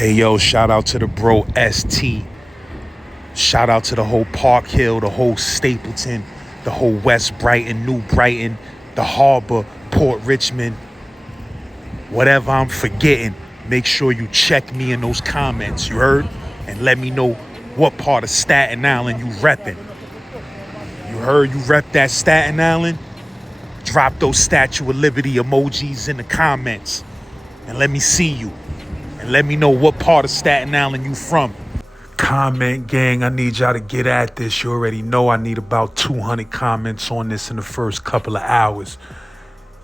Hey yo, shout out to the bro ST. Shout out to the whole Park Hill, the whole Stapleton, the whole West Brighton, New Brighton, the Harbor, Port Richmond. Whatever I'm forgetting, make sure you check me in those comments, you heard? And let me know what part of Staten Island you repping. You heard you rep that Staten Island? Drop those Statue of Liberty emojis in the comments and let me see you. And let me know what part of Staten Island you from. Comment gang, I need y'all to get at this. You already know I need about 200 comments on this in the first couple of hours.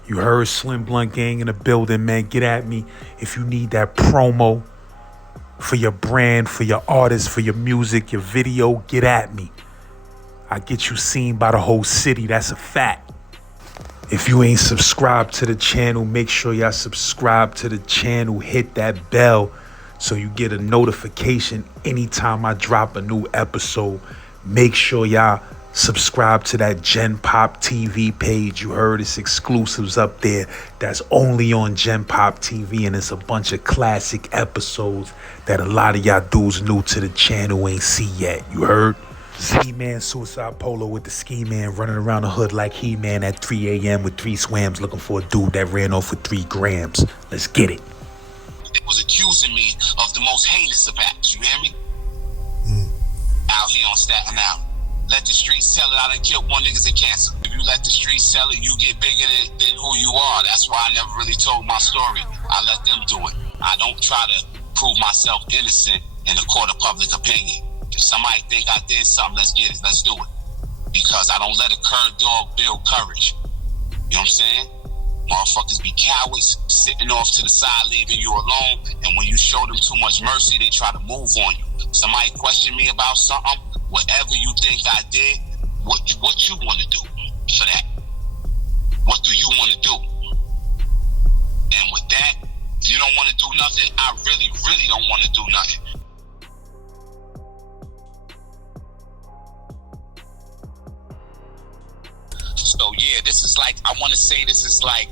You heard Slim Blunt gang in the building, man. Get at me if you need that promo for your brand, for your artist, for your music, your video. Get at me. I get you seen by the whole city. That's a fact. If you ain't subscribed to the channel, make sure y'all subscribe to the channel. Hit that bell so you get a notification anytime I drop a new episode. Make sure y'all subscribe to that Gen Pop TV page. You heard it's exclusives up there that's only on Gen Pop TV, and it's a bunch of classic episodes that a lot of y'all dudes new to the channel ain't see yet. You heard? Z-Man Suicide Polo with the Ski Man running around the hood like He-Man at 3 a.m. with 3 swams looking for a dude that ran off with 3 grams. Let's get it. They was accusing me of the most heinous of acts, you hear me? Out here on Staten Island. Let the streets tell it. I done killed more niggas than cancer. If you let the streets tell it, you get bigger than who you are. That's why I never really told my story. I let them do it. I don't try to prove myself innocent in the court of public opinion. If somebody think I did something, let's get it. Let's do it. Because I don't let a cur dog build courage. You know what I'm saying? Motherfuckers be cowards, sitting off to the side, leaving you alone. And when you show them too much mercy, they try to move on you. Somebody question me about something, whatever you think I did, what you want to do for that? What do you want to do? And with that, if you don't want to do nothing, I really, really don't want to do nothing. So yeah, this is like, I want to say this is like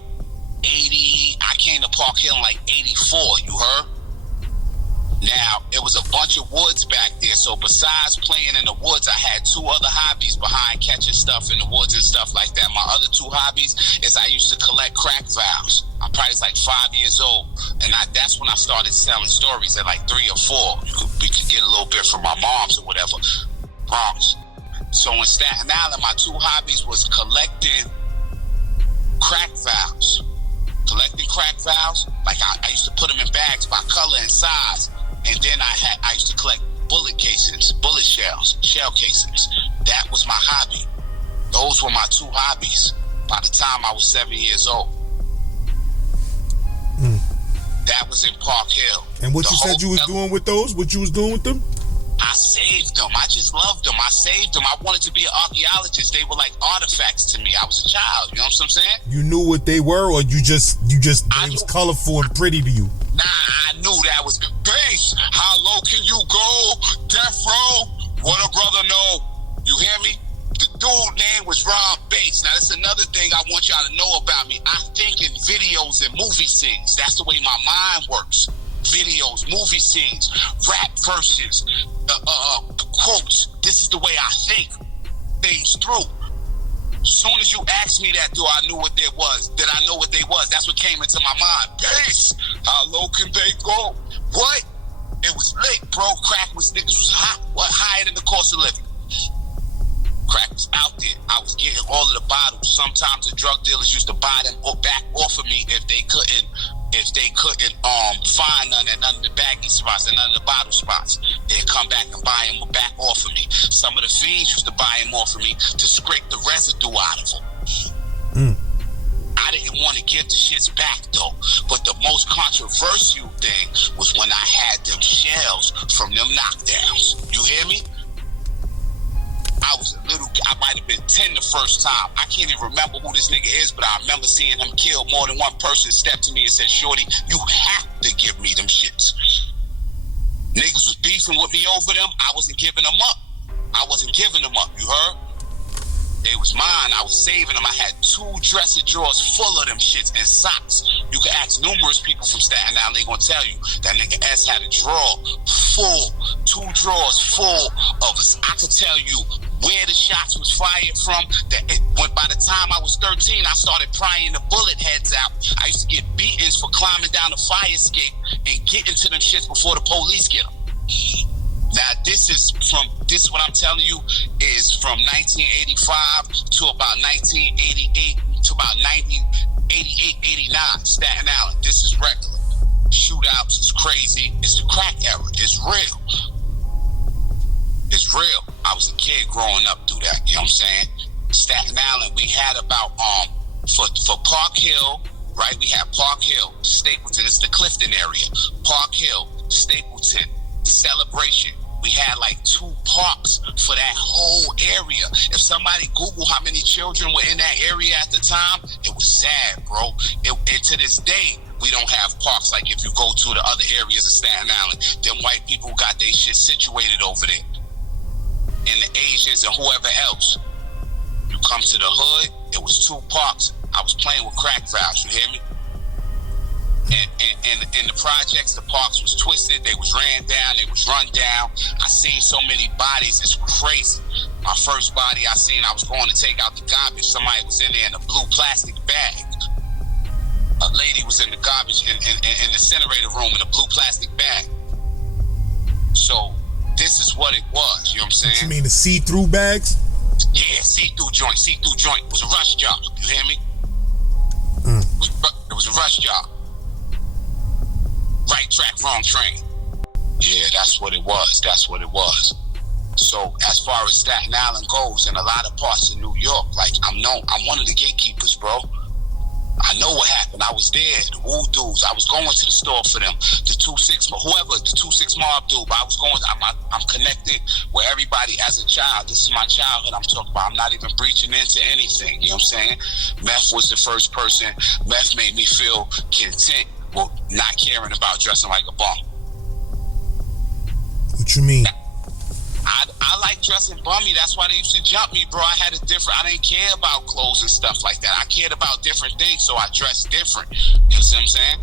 80, I came to Park Hill in like 84, you heard? Now, it was a bunch of woods back there, so besides playing in the woods, I had 2 other hobbies behind catching stuff in the woods and stuff like that. My other 2 hobbies is I used to collect crack vials. I'm probably like 5 years old, and that's when I started selling stories at like 3 or 4. We could get a little bit from my moms or whatever. Moms. So in Staten Island, my 2 hobbies was collecting crack vials. Collecting crack vials, like I used to put them in bags by color and size. And then I used to collect bullet casings, bullet shells, shell casings. That was my hobby. Those were my 2 hobbies by the time I was 7 years old. That was in Park Hill. And what you said you was doing with those? What you was doing with them? I saved them. I just loved them. I saved them. I wanted to be an archaeologist. They were like artifacts to me. I was a child. You know what I'm saying? You knew what they were, or you just it was colorful and pretty to you? Nah, I knew that was the base. How low can you go? Death Row? What a brother know. You hear me? The dude name was Rob Bates. Now, that's another thing I want y'all to know about me. I think in videos and movie scenes. That's the way my mind works. Videos, movie scenes, rap verses, quotes. This is the way I think things through. As soon as you asked me that, I knew what they was. Did I know what they was? That's what came into my mind. Bass. How low can they go? What? It was lit, bro. Crack was, niggas was hot. What? Higher than the cost of living. Crack was out there. I was getting all of the bottles. Sometimes the drug dealers used to buy them back off of me if they couldn't find none at none of the baggy spots and none of the bottle spots. They'd come back and buy them back off of me. Some of the fiends used to buy them off of me to scrape the residue out of them. I didn't want to give the shits back though. But the most controversial thing was when I had them shells from them knockdowns. You hear me? I was a little, I might have been 10 the first time. I can't even remember who this nigga is, but I remember seeing him kill more than one person, stepped to me and said, "Shorty, you have to give me them shits." Niggas was beefing with me over them. I wasn't giving them up. I wasn't giving them up, you heard? They was mine. I was saving them. I had 2 dresser drawers full of them shits and socks. You can ask numerous people from Staten Island. They gonna tell you that nigga S had a drawer full, 2 drawers full of us. I could tell you where the shots was fired from. By the time I was 13, I started prying the bullet heads out. I used to get beatings for climbing down the fire escape and getting to them shits before the police get them. Now this what I'm telling you is from 1985 to about 1988 to about 88, 89, Staten Island. This is regular. Shootouts is crazy. It's the crack era. It's real. It's real. I was a kid growing up through that. You know what I'm saying? Staten Island, we had about for Park Hill, right? We had Park Hill, Stapleton. It's the Clifton area. Park Hill, Stapleton, Celebration. We had like 2 parks for that whole area. If somebody Google how many children were in that area at the time, it was sad, bro. And to this day, we don't have parks like if you go to the other areas of Staten Island. Them white people got their shit situated over there. And the Asians and whoever else. You come to the hood, it was 2 parks. I was playing with crack valves, you hear me? And in the projects, the parks was twisted, they was ran down, they was run down. I seen so many bodies, it's crazy. My first body I seen, I was going to take out the garbage. Somebody was in there in a blue plastic bag. A lady was in the garbage in the incinerator room in a blue plastic bag. So this is what it was, you know what I'm saying? What you mean, the see-through bags? Yeah, see-through joint. See-through joint. It was a rush job, you hear me? It was a rush job. Right track, wrong train. Yeah, that's what it was. That's what it was. So as far as Staten Island goes, in a lot of parts of New York, like I'm one of the gatekeepers, bro. I know what happened. I was there. The Woo dudes. I was going to the store for them. The 2-6, whoever, the 2-6 mob dude. But I was going. I'm connected with everybody as a child. This is my childhood I'm talking about. I'm not even breaching into anything. You know what I'm saying? Meth was the first person. Meth made me feel content. Well, not caring about dressing like a bum. What you mean? I like dressing bummy. That's why they used to jump me, bro. I didn't care about clothes and stuff like that. I cared about different things, so I dressed different. You know what I'm saying?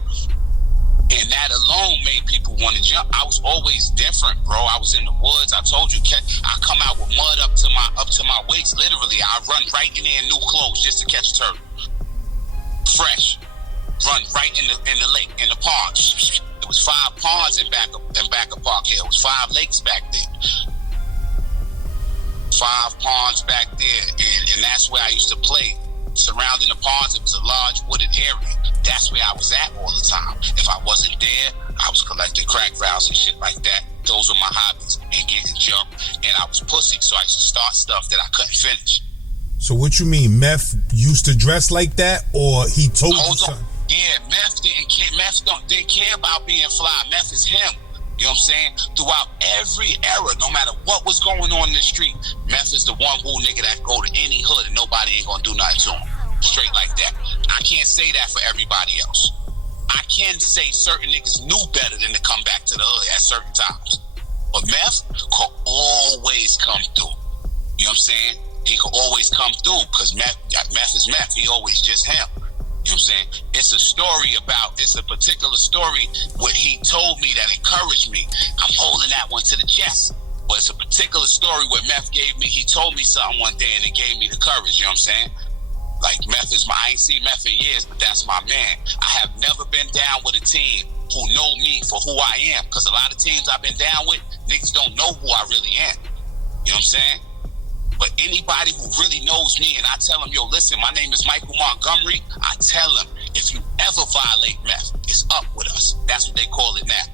And that alone made people want to jump. I was always different, bro. I was in the woods. I told you, I come out with mud up to my waist. Literally, I run right in there in new clothes just to catch a turtle. Fresh. Run right in the lake, in the pond. There was 5 ponds in back of Park Hill. It was 5 lakes back there. 5 ponds back there, and that's where I used to play. Surrounding the ponds, it was a large wooded area. That's where I was at all the time. If I wasn't there, I was collecting crack valves and shit like that. Those were my hobbies, and getting jumped. And I was pussy, so I used to start stuff that I couldn't finish. So what you mean, Meth used to dress like that, or he told you something? Yeah, Meth didn't care about being fly. Meth is him. You know what I'm saying? Throughout every era, no matter what was going on in the street, Meth is the one woo nigga that go to any hood and nobody ain't gonna do nothing to him. Straight like that. I can't say that for everybody else. I can say certain niggas knew better than to come back to the hood at certain times. But Meth could always come through. You know what I'm saying? He could always come through because Meth is Meth. He always just him. You know what I'm saying? It's a particular story what he told me that encouraged me. I'm holding that one to the chest. But it's a particular story what Meth gave me. He told me something one day and it gave me the courage, you know what I'm saying? Like Meth is I ain't seen Meth in years, but that's my man. I have never been down with a team who know me for who I am. Because a lot of teams I've been down with, niggas don't know who I really am. You know what I'm saying? But anybody who really knows me and I tell them, yo, listen, my name is Michael Montgomery, I tell them, if you ever violate Meth, it's up with us. That's what they call it now.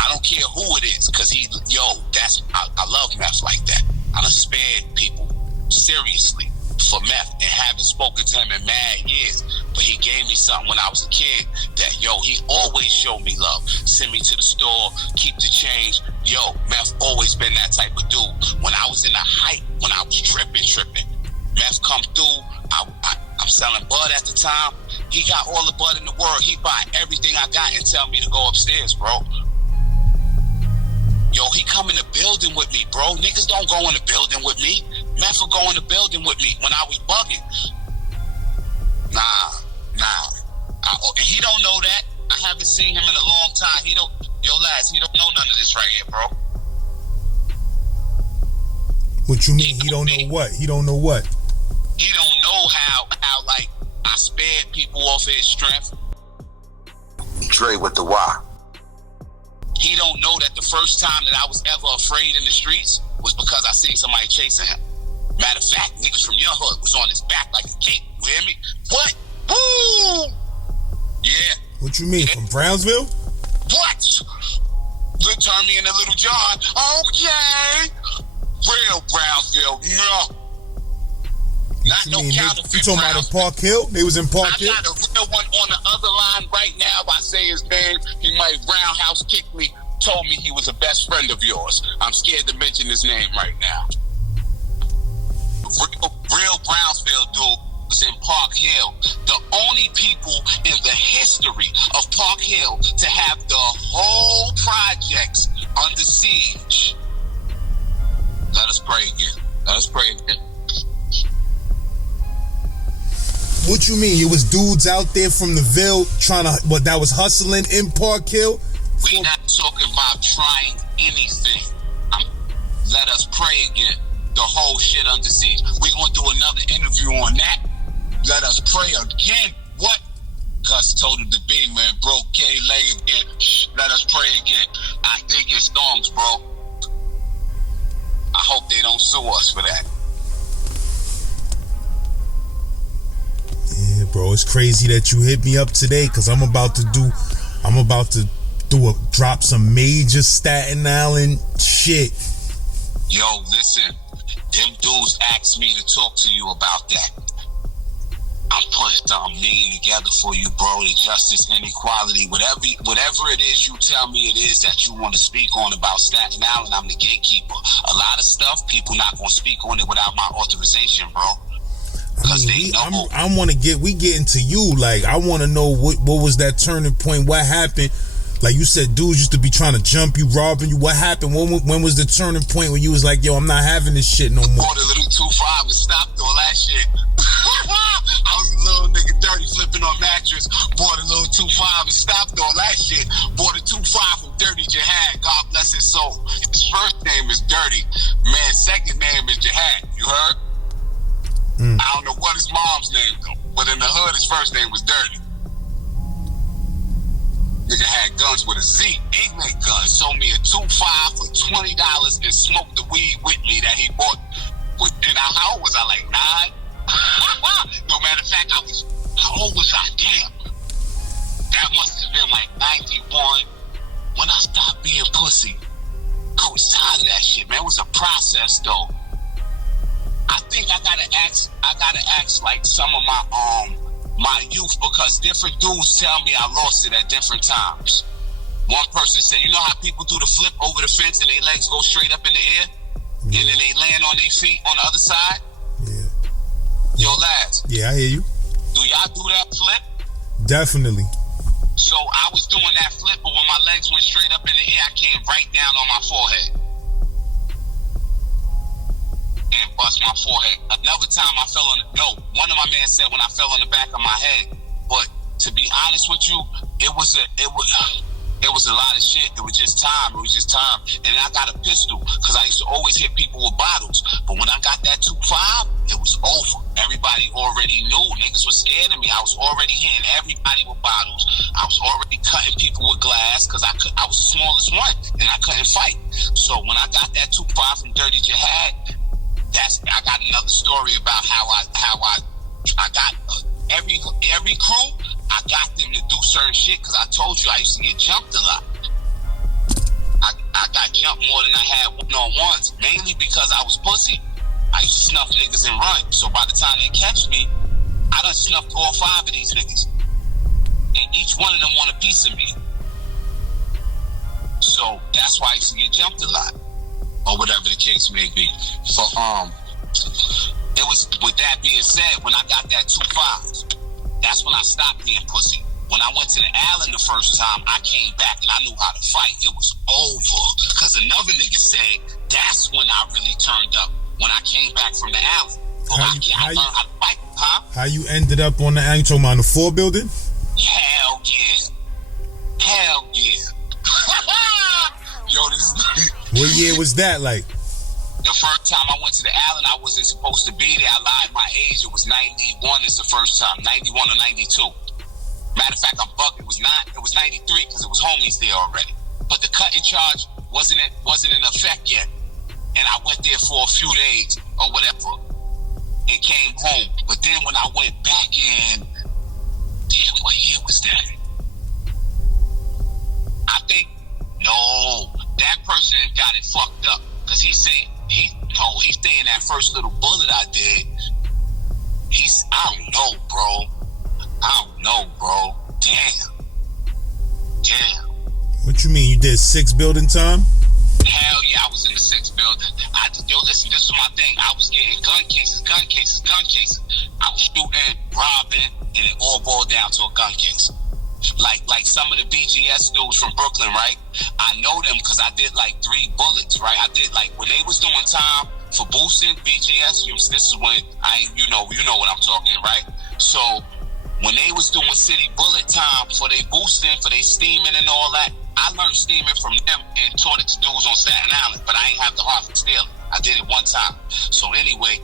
I don't care who it is, because I love Meth like that. I done spared people, seriously, for Meth and haven't spoken to him in mad years. But he gave me something when I was a kid that, he always showed me love. Send me to the store, keep the change. Meth always been that type of dude. When I was in the height, when I was tripping, Meth come through. I'm selling bud at the time. He got all the bud in the world. He buy everything I got and tell me to go upstairs, bro. He come in the building with me, bro. Niggas don't go in the building with me. Meth will go in the building with me when I was bugging. Nah. And he don't know that. I haven't seen him in a long time. He don't know none of this right here, bro. What you mean? He don't know what? He don't know what? He don't know how like I spared people off of his strength. Dre with the Y. He don't know that the first time that I was ever afraid in the streets was because I seen somebody chasing him. Matter of fact, niggas from your hood was on his back like a cape. You hear me? What? Woo! Yeah. What you mean? Yeah. From Brownsville? What? They turn me into Little John. Okay. Real Brownsville. No. Not no counterfeit. You talking about in Park Hill? They was in Park Hill? I got a real one on the other line right now. If I say his name, he might roundhouse kick me. Told me he was a best friend of yours. I'm scared to mention his name right now. Real Brownsville dude was in Park Hill. The only people in the history of Park Hill to have the whole projects under siege. Let us pray again. What you mean? It was dudes out there from the Ville that was hustling in Park Hill? We not talking about trying anything. Let us pray again. The whole shit under siege. We're going to do another interview on that. Let us pray again. What? Gus told him to be, man. Broke K-Leg again. Shh, let us pray again. I think it's songs, bro. I hope they don't sue us for that. Yeah, bro. It's crazy that you hit me up today because I'm about to drop some major Staten Island shit. Yo, listen. Them dudes asked me to talk to you about that. I'm putting something mean together for you, bro. The justice, inequality, whatever it is you tell me it is that you want to speak on about Staten Island, I'm the gatekeeper. A lot of stuff, people not going to speak on it without my authorization, bro. Because they know. We get into you. Like, I want to know what was that turning point? What happened? Like you said, dudes used to be trying to jump you, robbing you. What happened? When was the turning point when you was like, yo, I'm not having this shit no more? Bought a little 2.5 and stopped all that shit. I was a little nigga dirty flipping on mattress. Bought a little 2.5 and stopped all that shit. Bought a 2.5 from Dirty Jihad. God bless his soul. His first name is Dirty. Man's second name is Jihad. You heard? I don't know what his mom's name though, but in the hood his first name was Dirty. Nigga had guns with a Z, 8-make guns. Sold me a 2.5 for $20 and smoked the weed with me that he bought. And how old was I? Like 9? No matter of fact, how old was I? Damn. That must have been like 91 when I stopped being pussy. I was tired of that shit, man. It was a process though. I think I gotta ask like some of my youth, because different dudes tell me I lost it at different times. One person said, you know how people do the flip over the fence and their legs go straight up in the air? Yeah. And then they land on their feet on the other side? Yeah. Yo, Laz. Yeah, I hear you. Do y'all do that flip? Definitely. So I was doing that flip, but when my legs went straight up in the air, I came right down on my forehead. And bust my forehead. Another time I fell one of my men said when I fell on the back of my head. But to be honest with you, it was a lot of shit. It was just time. And I got a pistol because I used to always hit people with bottles. But when I got that 2.5, it was over. Everybody already knew. Niggas was scared of me. I was already hitting everybody with bottles. I was already cutting people with glass because I was the smallest one and I couldn't fight. So when I got that 2.5 from Dirty Jihad, I got another story about how I got every crew. I got them to do certain shit because I told you I used to get jumped a lot. I got jumped more than I had one-on-ones, mainly because I was pussy. I used to snuff niggas and run. So by the time they catch me, I done snuffed all 5 of these niggas. And each one of them want a piece of me. So that's why I used to get jumped a lot. Or whatever the case may be. So, it was, with that being said, when I got that 2.5, that's when I stopped being pussy. When I went to the island the first time, I came back and I knew how to fight. It was over. Because another nigga said, that's when I really turned up. when I came back from the island. But I learned how to fight, huh? How you ended up on the island? You talking about on the 4 building? Hell yeah. Hell yeah. Yo, this What year was that like? The first time I went to the island, I wasn't supposed to be there. I lied my age. It was 91 is the first time. 91 or 92. Matter of fact, I'm bugged. It was 93 because it was homies there already. But the cutting charge wasn't in effect yet. And I went there for a few days or whatever and came home. But then when I went back in, damn, what year was that? I think, no, that person got it fucked up. Because he said, he stayed in that first little bullet I did. I don't know, bro. Damn. What you mean? You did 6 building time? Hell yeah, I was in the 6th building. Listen, this was my thing. I was getting gun cases. I was shooting, robbing, and it all boiled down to a gun case. Like some of the BGS dudes from Brooklyn, right? I know them because I did like 3 bullets, right? I did like when they was doing time for boosting BGS. This is when you know what I'm talking, right? So when they was doing city bullet time for they boosting, for they steaming and all that, I learned steaming from them and taught it to dudes on Staten Island, but I ain't have the heart for stealing. I did it one time. So anyway,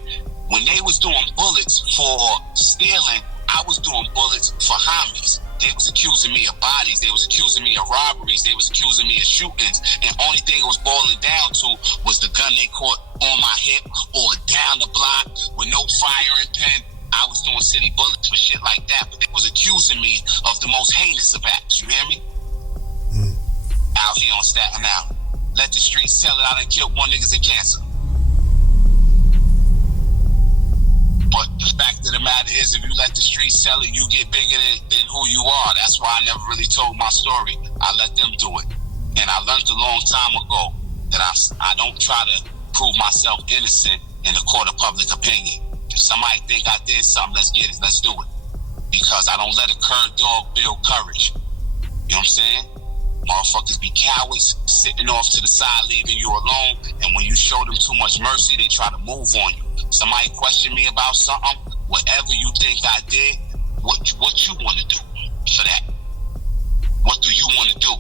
when they was doing bullets for stealing, I was doing bullets for homies. They was accusing me of bodies. They was accusing me of robberies. They was accusing me of shootings. And only thing it was boiling down to was the gun they caught on my hip or down the block with no firing pin. I was doing city bullets for shit like that. But they was accusing me of the most heinous of acts. You hear me? Out here on Staten Island. Let the streets tell it I done killed more niggas than cancer. But the fact of the matter is, if you let the streets tell it, you get bigger than who you are. That's why I never really told my story. I let them do it. And I learned a long time ago that I don't try to prove myself innocent in the court of public opinion. If somebody think I did something, let's get it. Let's do it. Because I don't let a cur dog build courage. You know what I'm saying? Motherfuckers be cowards, sitting off to the side, leaving you alone. And when you show them too much mercy, they try to move on you. Somebody question me about something, whatever you think I did, what you want to do for that? What do you want to do?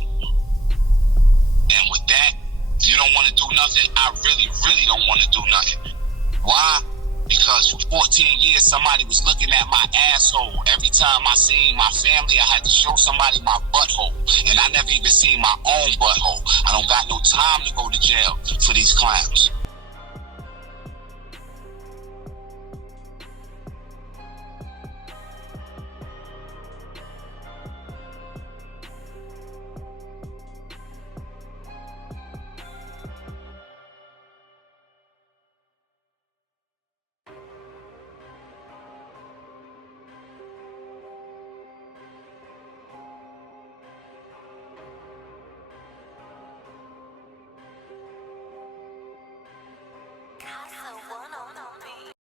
And with that, if you don't want to do nothing, I really, really don't want to do nothing. Why? Because for 14 years, somebody was looking at my asshole. Every time I seen my family, I had to show somebody my butthole. And I never even seen my own butthole. I don't got no time to go to jail for these clowns.